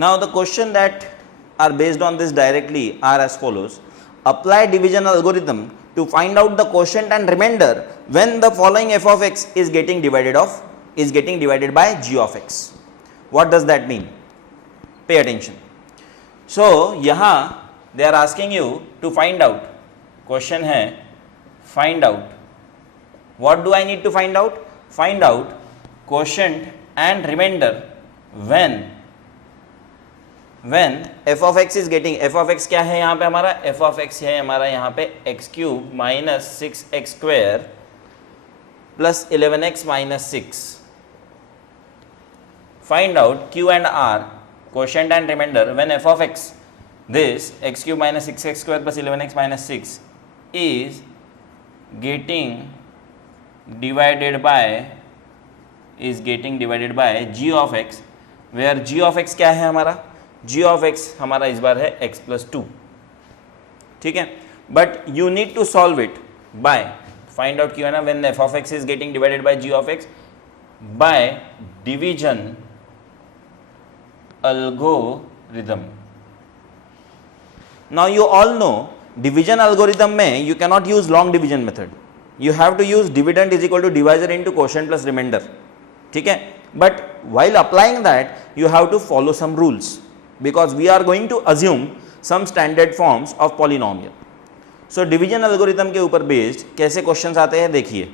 Now the question that are based on this directly are as follows. Apply division algorithm to find out the quotient and remainder when the following f of x is getting divided by g of x. What does that mean? Pay attention. So यहाँ they are asking you to find out. Question है find out. What do I need to find out? Find out quotient and remainder when f of x is getting, f of x क्या है यहाँ पे हमारा, f of x है हमारा यहाँ पे x cube minus 6x square plus 11x minus 6. Find out q and r, quotient and remainder when f of x, this x cube minus 6x square plus 11x minus 6 is getting divided by g of x, where g of x क्या है हमारा, g of x हमारा इस बार है x plus 2. ठीक है, but you need to solve it by find out q and r when f of x is getting divided by g of x by division algorithm. Now you all know division algorithm में you cannot use long division method. You have to use dividend is equal to divisor into quotient plus remainder. ठीक है, but while applying that you have to follow some rules because we are going to assume some standard forms of polynomial. So division algorithm के ऊपर based कैसे questions आते हैं देखिए.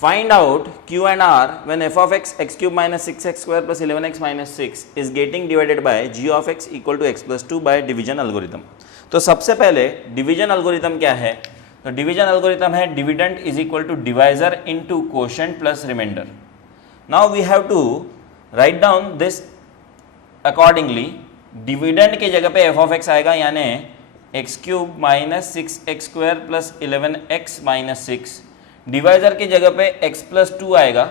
Find out q and r when f of x, x cube minus 6x square plus 11x minus 6 is getting divided by g of x equal to x plus 2 by division algorithm. तो सबसे पहले division algorithm क्या है, तो division algorithm है dividend is equal to divisor into quotient plus remainder. Now we have to write down this accordingly. Dividend की जगह पे f of x आएगा यानी x cube minus 6x square plus 11x minus 6. Divisor की जगह पे x plus 2 आएगा,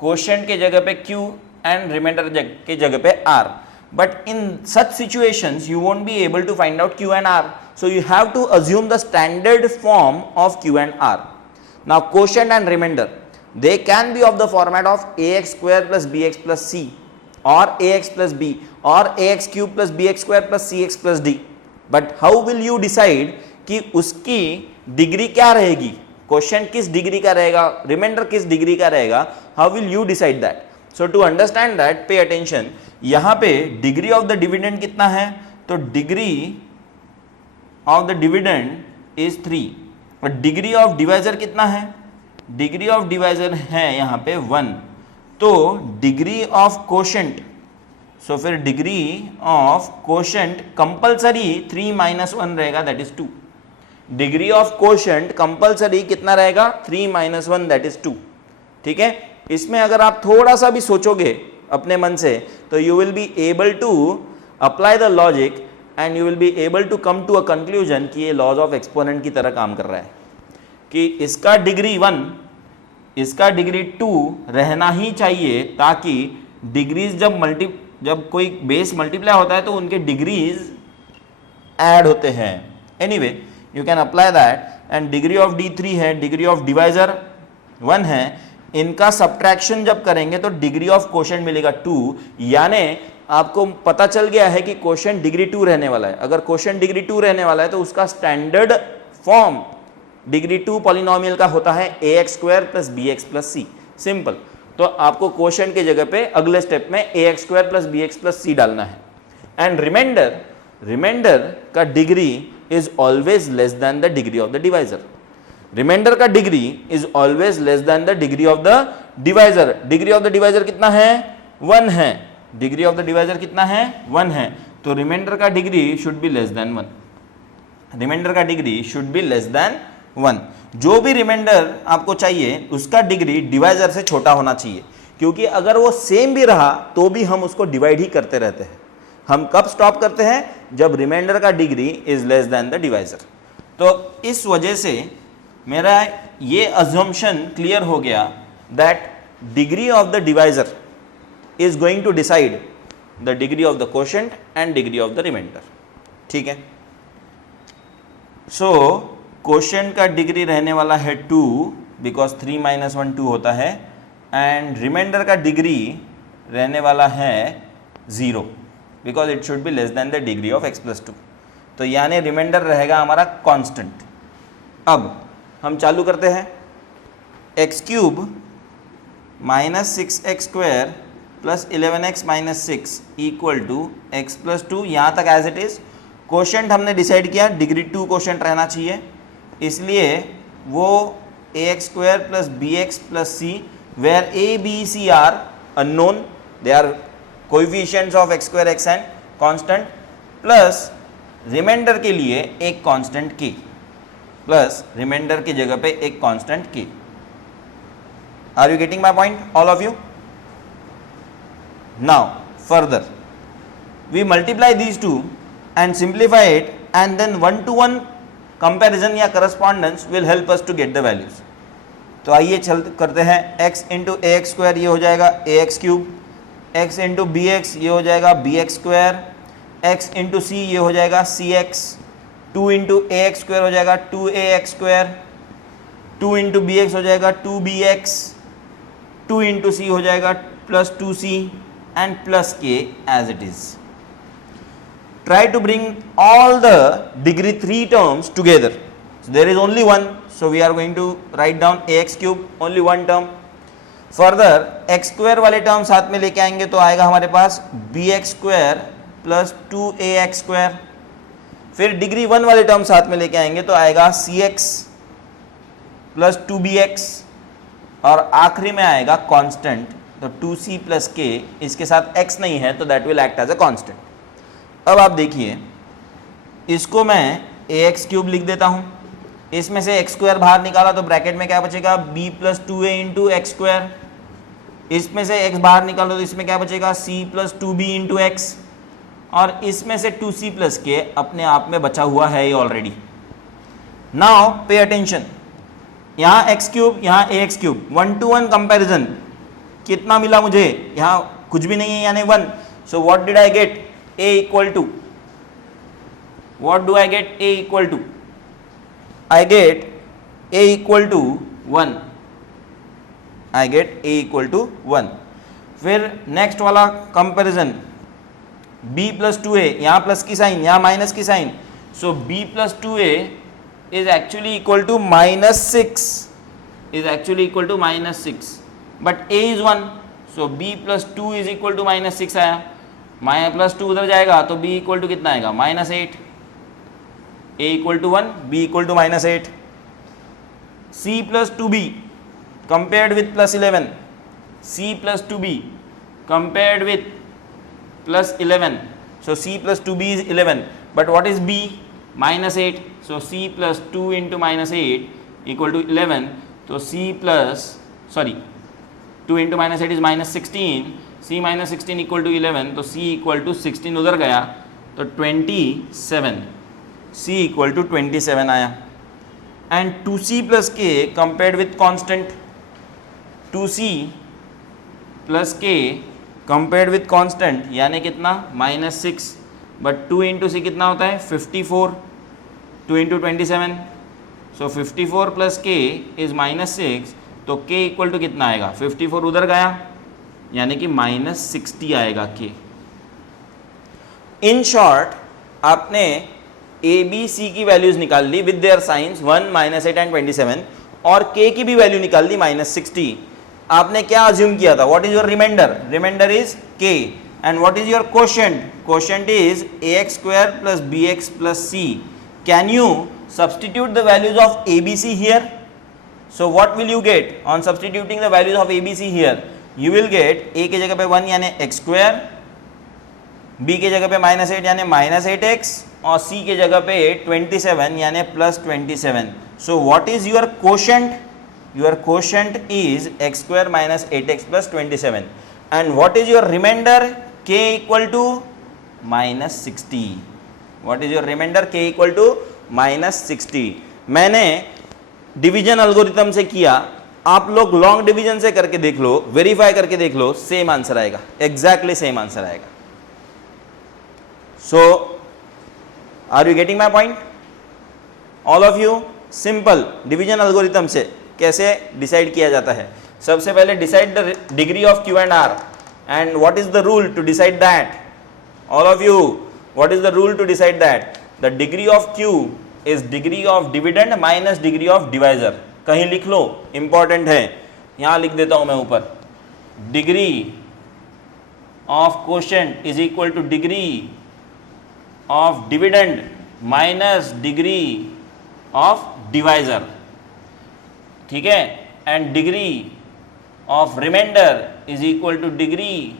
quotient के जगह पे q एंड रिमाइंडर के जगह पे r. But in such situations you won't be able to find out q and r, so you have to assume the standard form of q and r. Now quotient and remainder they can be of the format of ax square plus bx plus c और ax plus b और ax cube plus bx square plus cx plus d. But how will you decide कि उसकी degree क्या रहेगी, question किस degree का रहेगा, reminder किस डिग्री का रहेगा, how will you decide that. So to understand that pay attention. यहाँ पे डिग्री ऑफ द डिविडेंड कितना है, तो degree of the dividend is 3 और डिग्री ऑफ डिवाइजर कितना है, डिग्री ऑफ डिवाइजर है यहाँ पे 1. तो डिग्री ऑफ क्वोशिएंट, सो फिर degree of quotient compulsory 3 minus 1 रहेगा that is 2. Degree of quotient compulsory कितना रहेगा, 3 माइनस 1 दैट इज 2. ठीक है, इसमें अगर आप थोड़ा सा भी सोचोगे अपने मन से तो you will be able to apply the logic and you will be able to come to a conclusion कि ये लॉज ऑफ एक्सपोनेंट की तरह काम कर रहा है कि इसका डिग्री 1 इसका डिग्री 2 रहना ही चाहिए ताकि डिग्रीज जब कोई बेस मल्टीप्लाई होता है तो उनके डिग्रीज ऐड होते हैं. Anyway you can apply that and degree of d3 है, degree of divisor 1 है, इनका subtraction जब करेंगे तो degree of quotient मिलेगा 2. यानी आपको पता चल गया है कि quotient डिग्री 2 रहने वाला है. अगर quotient डिग्री 2 रहने वाला है तो उसका स्टैंडर्ड फॉर्म डिग्री 2 पॉलिनोमियल का होता है ax square plus bx plus c. Simple. तो आपको quotient के जगह पे अगले स्टेप में ax square plus bx plus c डालना है. एंड रिमाइंडर का degree is always less than the degree of the divisor. Remainder का degree is always less than the degree of the divisor. Degree of the divisor कितना है, 1 है. Degree of the divisor कितना है, 1 है. तो remainder का degree should be less than 1. Remainder का degree should be less than 1. जो भी रिमाइंडर आपको चाहिए उसका डिग्री डिवाइजर से छोटा होना चाहिए, क्योंकि अगर वो सेम भी रहा तो भी हम उसको डिवाइड ही करते रहते हैं. हम कब स्टॉप करते हैं, जब रिमाइंडर का degree is less than the divisor. तो इस वजह से मेरा ये अजम्पशन क्लियर हो गया that degree of the divisor is going to decide the degree of the quotient and degree of the remainder. ठीक है, सो क्वोशिएंट का डिग्री रहने वाला है 2 बिकॉज 3 माइनस 1 2 होता है, एंड रिमाइंडर का डिग्री रहने वाला है 0 because it should be less then the degree of x plus 2. तो यानी रिमाइंडर रहेगा हमारा कांस्टेंट. अब हम चालू करते हैं. X cube minus 6x square plus 11x minus 6 equal to x plus 2. यहाँ तक एज इट इज़. क्वोशंट हमने डिसाइड किया डिग्री 2 क्वोशंट रहना चाहिए, इसलिए वो ax square plus bx plus c where a b c are unknown, they are coefficients of x square x and constant, plus remainder के लिए एक कांस्टेंट k, प्लस रिमाइंडर की जगह पे एक constant k. Are you getting my point all of you? Now further we multiply these two and simplify it, and then one to one comparison या correspondence will help us to get the values. तो आइए चल करते हैं. x into a x square ये हो जाएगा a x cube, x into b x ये हो जाएगा b x square, x into c ये हो जाएगा c x, 2 into a x square हो जाएगा 2ax square, 2 into b x हो जाएगा 2bx, 2 इंटू सी हो जाएगा plus 2c and plus k as it is. Try to bring all the degree 3 terms together. So there is only one, so we are going to write down ax cube, only one term. Further x square वाले term साथ में लेके आएंगे तो आएगा हमारे पास bx square plus 2ax square. फिर degree 1 वाले term साथ में लेके आएंगे तो आएगा cx plus 2bx, और आखिरी में आएगा कांस्टेंट, तो 2c plus k. इसके साथ x नहीं है तो that will act as a constant. अब आप देखिए, इसको मैं ए एक्स क्यूब लिख देता हूँ, इसमें से एक्स स्क्वायर बाहर निकाला तो ब्रैकेट में क्या बचेगा b plus 2a into x square, इसमें से x बाहर निकालो तो इसमें क्या बचेगा c plus 2b into x, और इसमें से 2c प्लस k अपने आप में बचा हुआ है ये ऑलरेडी. नाउ पे अटेंशन, यहाँ एक्स क्यूब यहाँ ए एक्स क्यूब, 1 to 1 कंपेरिजन कितना मिला मुझे, यहाँ कुछ भी नहीं है यानी 1. So what did I get, a equal to, what do I get a equal to? I get a equal to 1. I get a equal to 1. फिर नेक्स्ट वाला कंपैरिजन, b प्लस 2a, यहाँ प्लस की sign यहाँ minus की sign, so b plus 2a is actually equal to minus 6, is actually equal to minus 6, but a is 1, so b plus 2 is equal to minus 6 आया. Minus plus 2 उधर जाएगा तो b equal to कितना आएगा -8, a equal to 1, b equal to -8. c plus 2b compared with plus 11, c plus 2b compared with plus 11, so c plus 2b is 11, but what is b, -8, so c plus 2 into -8 equal to 11, तो c plus 2 into -8 is -16, c minus 16 equal to 11, तो c equal to 16 उधर गया तो 27, c equal to 27 आया. And 2c plus k compared with constant, 2c plus k compared with constant यानी कितना -6, but 2 into सी कितना होता है 54, 2 into 27, so 54 plus k is -6, तो k इक्वल टू कितना आएगा 54 उधर गया यानी कि -60 आएगा k. इन शॉर्ट आपने a b c की वैल्यूज निकाल ली विद देयर साइंस 1, -8 एंड 27, और k की भी वैल्यू निकाल ली -60. आपने क्या अज्यूम किया था, what is your remainder, remainder is k, and what is your quotient, quotient is ax square plus bx plus c. Can you substitute the values of a b c here? So what will you get on substituting the values of a b c here? You will get a की जगह पे 1 यानी x square, b की जगह पे -8 यानी -8x, और c की जगह पे 27 यानी plus 27. So what is your quotient? Your quotient is x square minus 8x plus 27. And what is your remainder, k equal to -60. What is your remainder, k equal to -60. मैंने division algorithm से किया, आप लोग long division से करके देख लो, verify करके देख लो, सेम आंसर आएगा, एग्जैक्टली सेम आंसर आएगा. So are you getting my point all of you? Simple division algorithm से कैसे डिसाइड किया जाता है. सबसे पहले decide the degree of q and r. And what is the rule to decide that? All of you, what is the rule to decide that? The degree of q is degree of dividend minus degree of divisor. कहीं लिख लो, important है, यहाँ लिख देता हूँ मैं ऊपर. Degree of quotient is equal to degree of dividend minus degree of divisor. ठीक है? And degree of remainder is equal to degree,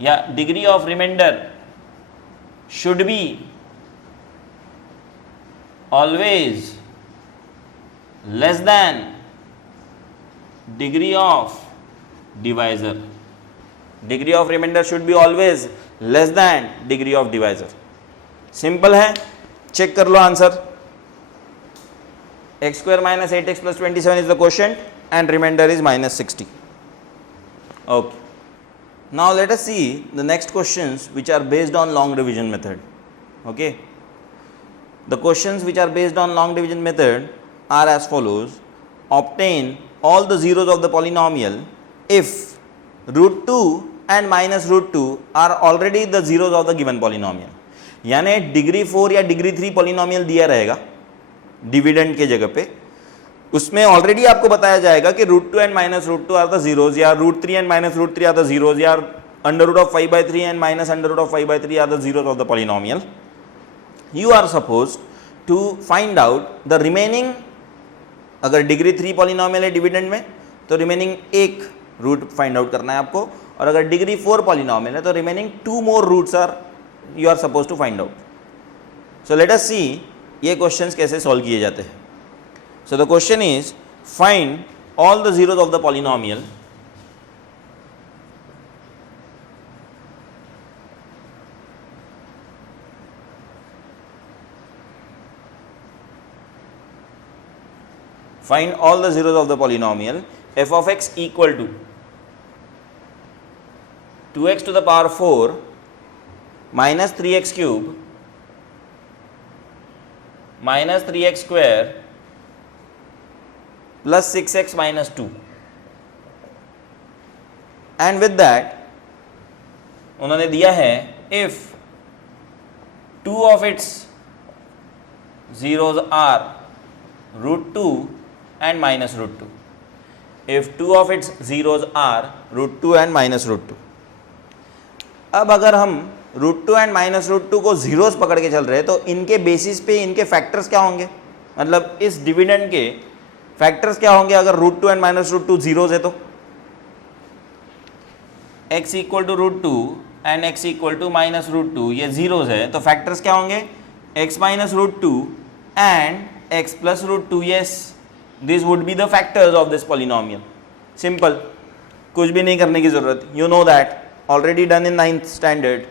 या degree of remainder should be always less than degree of divisor. Degree of remainder should be always less than degree of divisor. Simple है, check कर लो answer. x square minus 8x plus 27 is the quotient and remainder is minus 60. Okay. Now let us see the next questions which are based on long division method. Okay. The questions which are based on long division method are as follows. Obtain all the zeros of the polynomial if root 2 and minus root 2 are already the zeros of the given polynomial. यानी degree 4 या degree 3 polynomial दिया रहेगा dividend के जगह पे, उसमें already आपको बताया जाएगा कि root 2 and minus root 2 are the zeros, या root 3 and minus root 3 are the zeros, या under root of 5/3 and minus under root of 5/3 are the zeros of the polynomial. You are suppose to find out the remaining. अगर degree 3 polynomial है dividend में तो remaining एक root find out करना है आपको, और अगर डिग्री 4 पॉलिनोमियल है तो remaining 2 more roots are you are supposed to find out. So let us see ये questions कैसे solve किए जाते हैं. So the question is find all the zeros of the polynomial f of x equal to 2x to the power 4 minus 3x cube minus 3x square plus 6x minus 2. And with that उन्होंने दिया है if 2 of its zeros are root 2 and minus root 2. If 2 of its zeros are root 2 and minus root 2. अब अगर हम root 2 and minus root 2 को zeros पकड़ के चल रहे हैं तो इनके बेसिस पे इनके फैक्टर्स क्या होंगे, मतलब इस डिविडेंड के फैक्टर्स क्या होंगे अगर root 2 and minus root 2 zeros है तो. x equal to root 2 and x equal to minus root 2 ये जीरोस है तो फैक्टर्स क्या होंगे, x minus root 2 and x plus root 2. Yes, this would be the factors of this polynomial. Simple, कुछ भी नहीं करने की जरूरत, you know that, already done in 9th standard.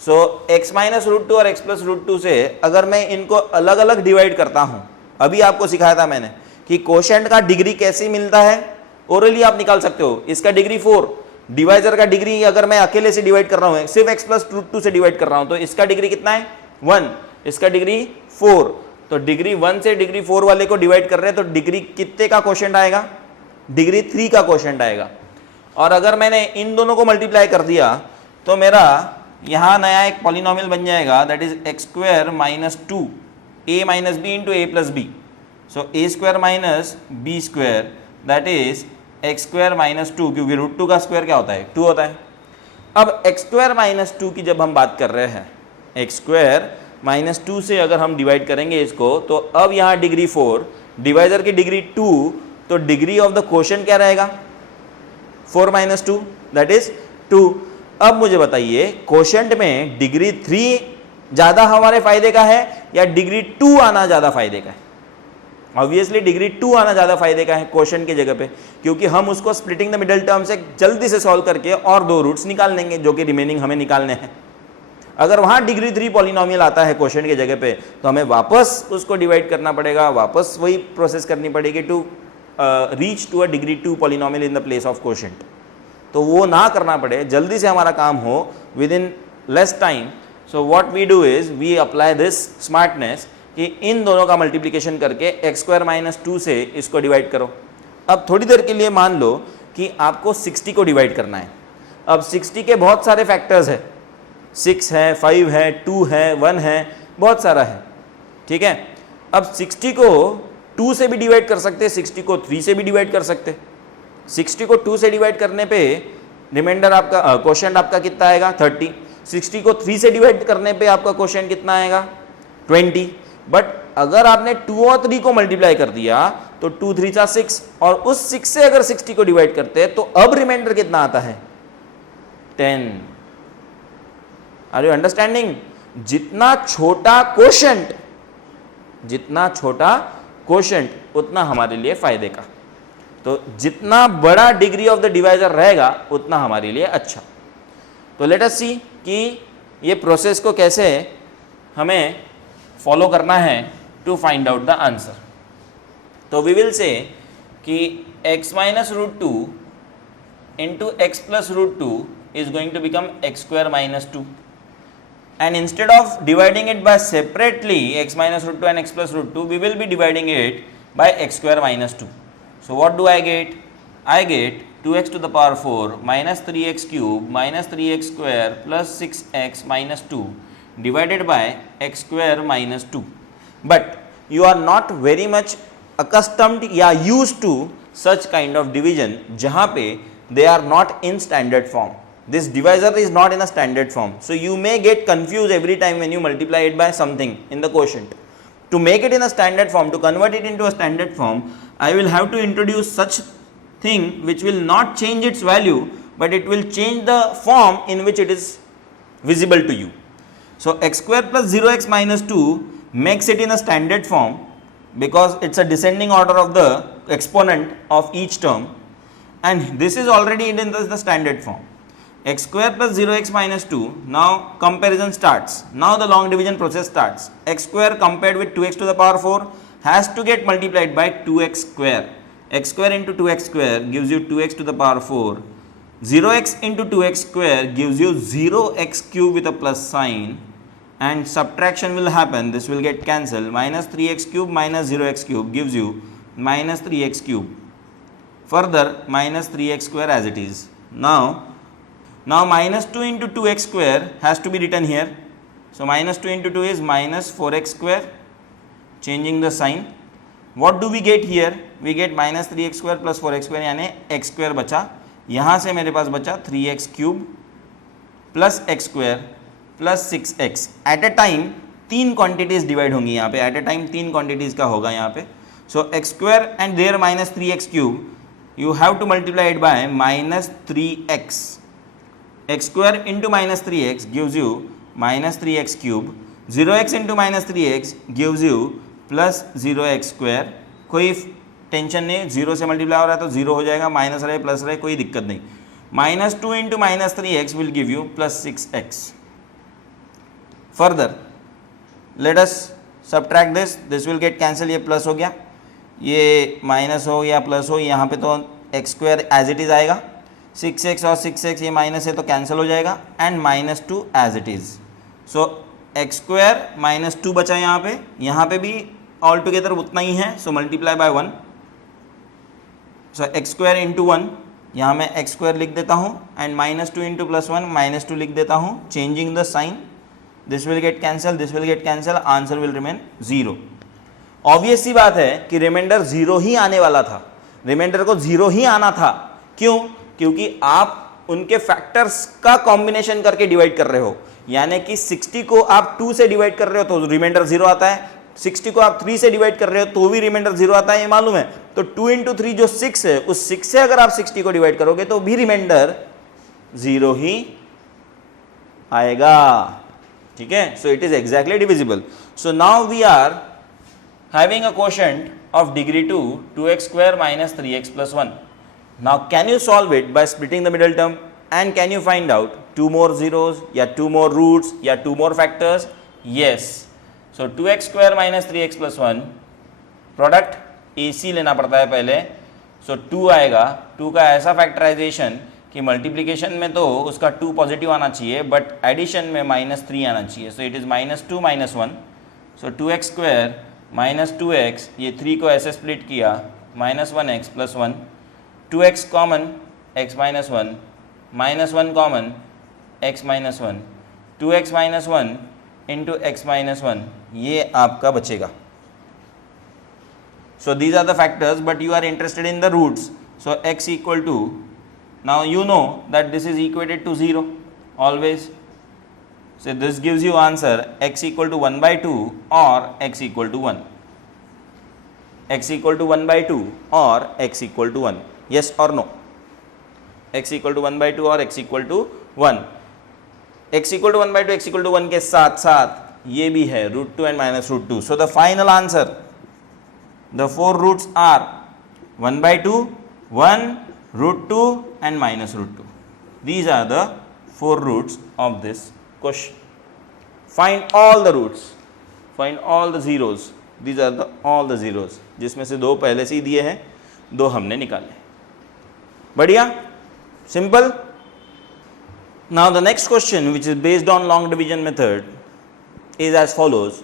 So x minus root 2 और x प्लस रूट 2 से अगर मैं इनको अलग अलग डिवाइड करता हूं, अभी आपको सिखाया था मैंने कि कोशेंट का डिग्री कैसे मिलता है, ओरली आप निकाल सकते हो. इसका डिग्री 4, डिवाइजर का डिग्री अगर मैं अकेले से डिवाइड कर रहा हूं, सिर्फ x प्लस रूट 2 से डिवाइड कर रहा हूं, तो इसका डिग्री कितना है 1, इसका डिग्री 4. तो डिग्री 1 से डिग्री 4 वाले को डिवाइड कर रहे हैं तो डिग्री कितने का कोशेंट आएगा, डिग्री 3 का कोशेंट आएगा. और अगर मैंने इन दोनों को मल्टीप्लाई कर दिया तो मेरा यहाँ नया एक पॉलिनोमियल बन जाएगा, that is x square minus 2 A minus B into A plus B. So A square minus B square that is x square minus 2, क्योंकि रूट 2 का स्क्वायर क्या होता है 2 होता है. अब एक्स स्क्वायर माइनस 2 की जब हम बात कर रहे हैं, एक्स स्क्वायर माइनस 2 से अगर हम डिवाइड करेंगे इसको, तो अब यहाँ डिग्री 4, डिवाइजर की डिग्री 2, तो डिग्री ऑफ द क्वोशंट क्या रहेगा 4 माइनस 2 दैट इज 2. अब मुझे बताइए क्वोशंट में डिग्री 3 ज़्यादा हमारे फायदे का है या डिग्री 2 आना ज़्यादा फायदे का है. ऑब्वियसली डिग्री 2 आना ज़्यादा फायदे का है क्वोशंट की जगह पे, क्योंकि हम उसको स्प्लिटिंग द मिडल टर्म से जल्दी से सॉल्व करके और 2 रूट्स निकाल लेंगे जो कि रिमेनिंग हमें निकालने हैं. अगर वहाँ डिग्री 3 पॉलिनोमियल आता है क्वोशंट की जगह पे तो हमें वापस उसको डिवाइड करना पड़ेगा, वापस वही प्रोसेस करनी पड़ेगी to reach to a degree 2 polynomial in the place of quotient. तो वो ना करना पड़े, जल्दी से हमारा काम हो within less time. So what we do is we apply this smartness कि इन दोनों का मल्टीप्लिकेशन करके एक्स स्क्वायर माइनस 2 से इसको डिवाइड करो. अब थोड़ी देर के लिए मान लो कि आपको 60 को डिवाइड करना है, अब 60 के बहुत सारे फैक्टर्स है, 6 है, 5 है, 2 है, 1 है, बहुत सारा है, ठीक है। अब 60 को 2 से भी डिवाइड कर सकते, 60 को 3 से भी डिवाइड कर सकते। 60 को 2 से डिवाइड करने पे रिमाइंडर आपका क्वोशिएंट आपका कितना आएगा 30। 60 को 3 से डिवाइड करने पे आपका क्वोशिएंट कितना आएगा 20। बट अगर आपने 2 और 3 को मल्टीप्लाई कर दिया तो 2 3 जा 6, और उस 6 से अगर 60 को डिवाइड करते हैं तो अब रिमाइंडर कितना आता है 10। Are you understanding? जितना छोटा क्वोशिएंट उतना हमारे लिए फायदे का। तो जितना बड़ा डिग्री ऑफ द डिवाइजर रहेगा उतना हमारे लिए अच्छा। तो लेट अस सी कि ये प्रोसेस को कैसे हमें फॉलो करना है to find out the answer. तो वी विल से कि x minus root 2 into x plus root 2 is going to become x square minus 2, and instead of dividing it by separately x minus root 2 and x plus root 2, we will be dividing it by x square minus 2. So what do I get? I get 2x to the power 4 minus 3x cube minus 3x square plus 6x minus 2 divided by x square minus 2. But you are not very much accustomed या used to such kind of division जहाँ पे they are not in standard form. This divisor is not in a standard form, so you may get confused every time when you multiply it by something in the quotient. To make it in a standard form, to convert it into a standard form, I will have to introduce such thing which will not change its value, but it will change the form in which it is visible to you. So x square plus 0x minus 2 makes it in a standard form because it's a descending order of the exponent of each term, and this is already in the standard form. X square plus 0x minus 2, now comparison starts. Now the long division process starts. X square compared with 2x to the power 4 has to get multiplied by 2x square. X square into 2x square gives you 2x to the power 4. 0x into 2x square gives you 0x cube with a plus sign, and subtraction will happen. This will get cancelled. Minus 3x cube minus 0x cube gives you minus 3x cube. Further, minus 3x square as it is. Now minus 2 into 2x square has to be written here. So minus 2 into 2 is minus 4x square, changing the sign. What do we get here? We get minus 3x square plus 4x square, यानी x square बचा, यहाँ से मेरे पास बचा 3x cube plus x square plus 6x. At a time 3 quantities divide होंगी यहाँ पे, at a time 3 quantities का होगा यहाँ पे. So x square and there minus 3x cube, you have to multiply it by minus 3x. x square into minus 3x gives you minus 3x cube. 0x into minus 3x gives you plus 0x square. कोई tension नहीं, 0 से multiply हो रहा है तो 0 हो जाएगा, minus रहे प्लस रहे कोई दिक्कत नहीं. minus 2 into minus 3x will give you plus 6x. Further, let us subtract this. This will get cancelled. ये प्लस हो गया, ये माइनस हो या प्लस हो, यहाँ पे तो x square as it is आएगा. 6x और 6x ये माइनस है तो कैंसिल हो जाएगा, and minus 2 as it is. So x square minus 2 बचा यहाँ पे भी ऑल टुगेदर उतना ही है, so multiply by 1. So x square into 1, यहाँ मैं एक्स स्क्वायर लिख देता हूँ, and minus 2 into plus 1 minus 2 लिख देता हूँ, changing the sign. This will get cancel, this will get cancel, answer will remain 0. Obvious सी बात है कि रिमाइंडर 0 ही आने वाला था, रिमाइंडर को 0 ही आना था. क्यों? क्योंकि आप उनके फैक्टर्स का कॉम्बिनेशन करके डिवाइड कर रहे हो, यानी कि 60 को आप 2 से डिवाइड कर रहे हो तो रिमाइंडर 0 आता है, 60 को आप 3 से डिवाइड कर रहे हो तो भी रिमाइंडर 0 आता है, ये मालूम है. तो 2 इंटू 3 जो 6 है, उस 6 से अगर आप 60 को डिवाइड करोगे तो भी रिमाइंडर 0 ही आएगा. ठीक है, so it is exactly divisible. So now we are having a quotient of degree 2 2x square minus 3x plus 1. Now can you solve it by splitting the middle term, and can you find out 2 more zeros या 2 more roots या 2 more factors? Yes. So 2x square minus 3x plus 1 product AC लेना पड़ता है पहले. So 2 आएगा, 2 का ऐसा factorisation कि मल्टीप्लिकेशन में तो उसका 2 पॉजिटिव आना चाहिए, बट एडिशन में माइनस 3 आना चाहिए. So it is minus 2 minus 1. So 2x square minus 2x, ये 3 को ऐसे स्प्लिट किया, minus 1x plus 1, 2x common, x minus 1 -1 common x minus one, 2x minus one into x minus one, ये आपका बचेगा. So these are the factors, but you are interested in the roots. So x equal to, now you know that this is equated to 0 always. So this gives you answer x equal to 1 by 2 or x equal to 1. X equal to 1 by 2 or x equal to 1. Yes or no? X equal to 1 by 2 or x equal to 1. X equal to 1 by 2, x equal to 1 के साथ साथ ये भी है √2 and minus √2. So the final answer, the four roots are 1 by 2, 1, √2 and minus √2. These are the four roots of this question. Find all the roots, find all the zeros. These are the all the zeros, जिसमें से दो पहले से ही दिए हैं, दो हमने निकाले. बढ़िया, simple. Now the next question, which is based on long division method, is as follows.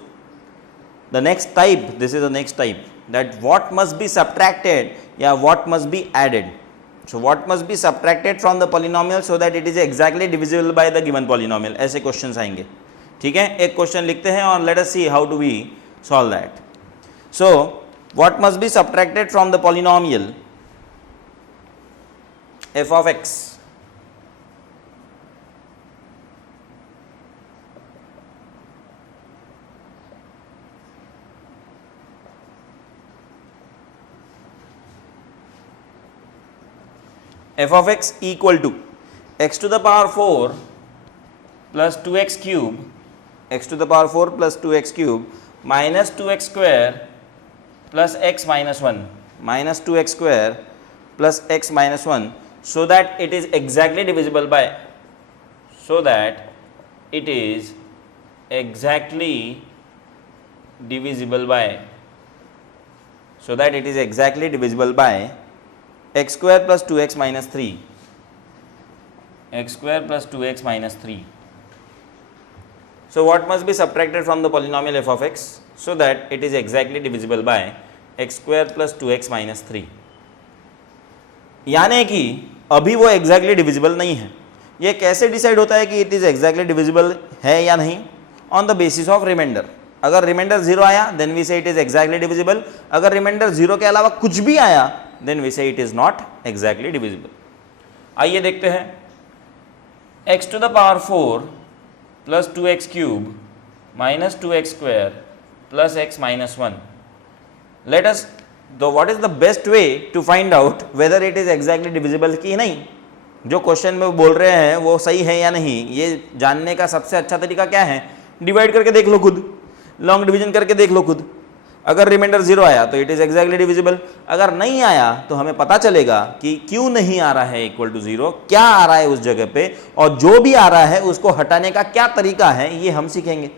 The next type, this is the next type, that what must be subtracted या what must be added. So what must be subtracted from the polynomial so that it is exactly divisible by the given polynomial. ऐसे questions आएंगे. ठीक है, एक question लिखते हैं और let us see how do we solve that. So what must be subtracted from the polynomial f of x. F of x equal to x to the power 4 plus 2x cube, x to the power 4 plus 2x cube minus 2x square plus x minus 1, minus 2x square plus x minus 1, so that it is exactly divisible by, so that it is exactly divisible by, so that it is exactly divisible by x square plus 2x minus 3, x square plus 2x minus 3. So what must be subtracted from the polynomial f of x so that it is exactly divisible by x square plus 2x minus 3. यानी कि अभी वो exactly divisible नहीं है. ये कैसे decide होता है कि it is exactly divisible है या नहीं? On the basis of remainder. अगर रिमाइंडर 0 आया then we say it is exactly divisible. अगर रिमाइंडर 0 के अलावा कुछ भी आया then we say it is not exactly divisible. आइए देखते हैं. x to the power 4 plus 2x cube minus 2x square plus x minus 1. Let us, though, what is the best way to find out whether it is exactly divisible कि नहीं? जो question में बोल रहे हैं वो सही है या नहीं, ये जानने का सबसे अच्छा तरीका क्या है? डिवाइड करके देख लो खुद, लॉन्ग डिवीजन करके देख लो खुद. अगर रिमाइंडर 0 आया तो इट इज एग्जैक्टली डिविजिबल. अगर नहीं आया तो हमें पता चलेगा कि क्यों नहीं आ रहा है इक्वल टू 0, क्या आ रहा है उस जगह पे, और जो भी आ रहा है उसको हटाने का क्या तरीका है, ये हम सीखेंगे.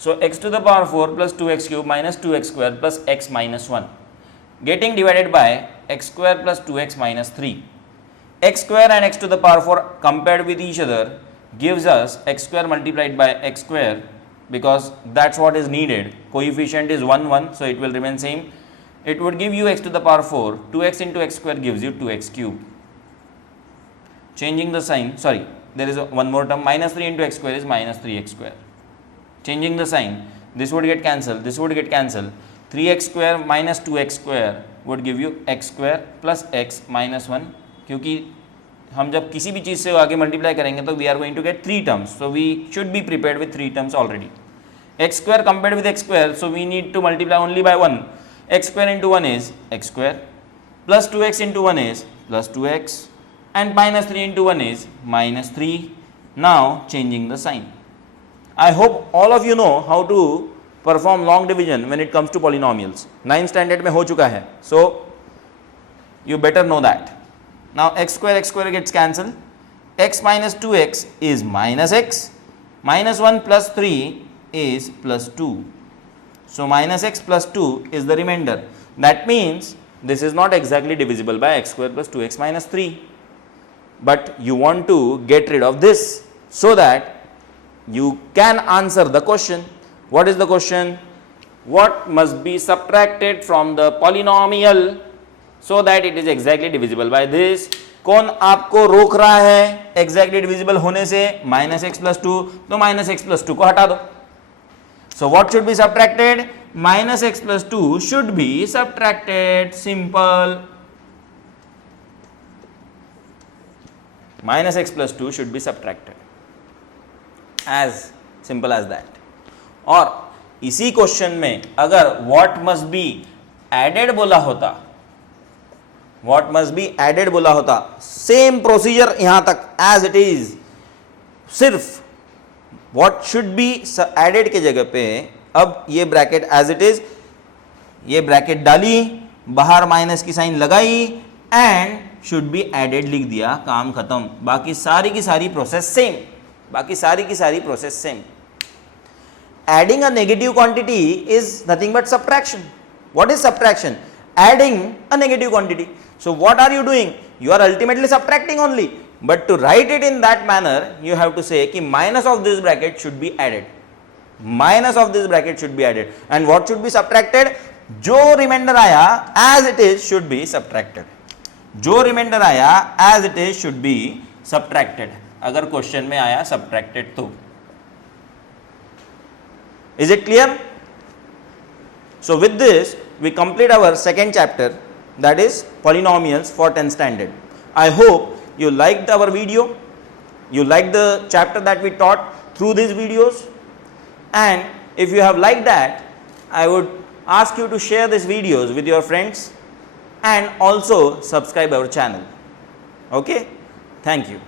So x to the power 4 plus 2x cube minus 2x square plus x minus 1 getting divided by x square plus 2x minus 3. x square and x to the power 4 compared with each other gives us x square multiplied by x square, because that's what is needed. Coefficient is 1 1, so it will remain same. It would give you x to the power 4. 2x into x square gives you 2x cube. Changing the sign, sorry, there is one more term, minus 3 into x square is minus 3x square. Changing the sign, this would get cancelled, this would get cancelled. 3x square minus 2x square would give you x square plus x minus 1. क्योंकि हम जब किसी भी चीज़ से आगे multiply करेंगे तो we are going to get 3 terms, so we should be prepared with 3 terms already. x square compared with x square, so we need to multiply only by 1. x square into 1 is x square, plus 2x into 1 is plus 2x, and minus 3 into 1 is minus 3. Now changing the sign. I hope all of you know how to perform long division when it comes to polynomials. 9th standard में हो चुका है, so you better know that. Now x square gets cancelled. X minus 2x is minus x, minus 1 plus 3 is plus 2. So minus x plus 2 is the remainder. That means this is not exactly divisible by x square plus 2x minus 3. But you want to get rid of this so that you can answer the question. What is the question? What must be subtracted from the polynomial so that it is exactly divisible by this? कौन आपको रोक रहा है exactly divisible होने से? Minus x plus two, तो minus x plus two को हटा दो. So what should be subtracted? Minus x plus two should be subtracted. Simple. Minus x plus two should be subtracted. As simple as that. और इसी question में अगर what must be added बोला होता, what must be added बोला होता, same procedure यहां तक एज इट इज, सिर्फ व्हाट शुड बी एडेड के जगह पे अब ये ब्रैकेट एज इट इज, ये ब्रैकेट डाली, बाहर माइनस की साइन लगाई एंड शुड बी एडेड लिख दिया, काम खत्म. बाकी सारी की सारी प्रोसेस सेम, बाकी सारी की सारी process same. Adding a negative quantity is nothing but subtraction. What is subtraction? Adding a negative quantity. So what are you doing? You are ultimately subtracting only. But to write it in that manner, you have to say कि minus of this bracket should be added. Minus of this bracket should be added. And what should be subtracted? जो remainder आया as it is should be subtracted. जो remainder आया as it is should be subtracted. अगर question में आया subtracted तो. Is it clear? So with this we complete our second chapter, that is polynomials for 10th standard. I hope you liked our video, you liked the chapter that we taught through these videos, and if you have liked that, I would ask you to share these videos with your friends and also subscribe our channel. Okay? Thank you.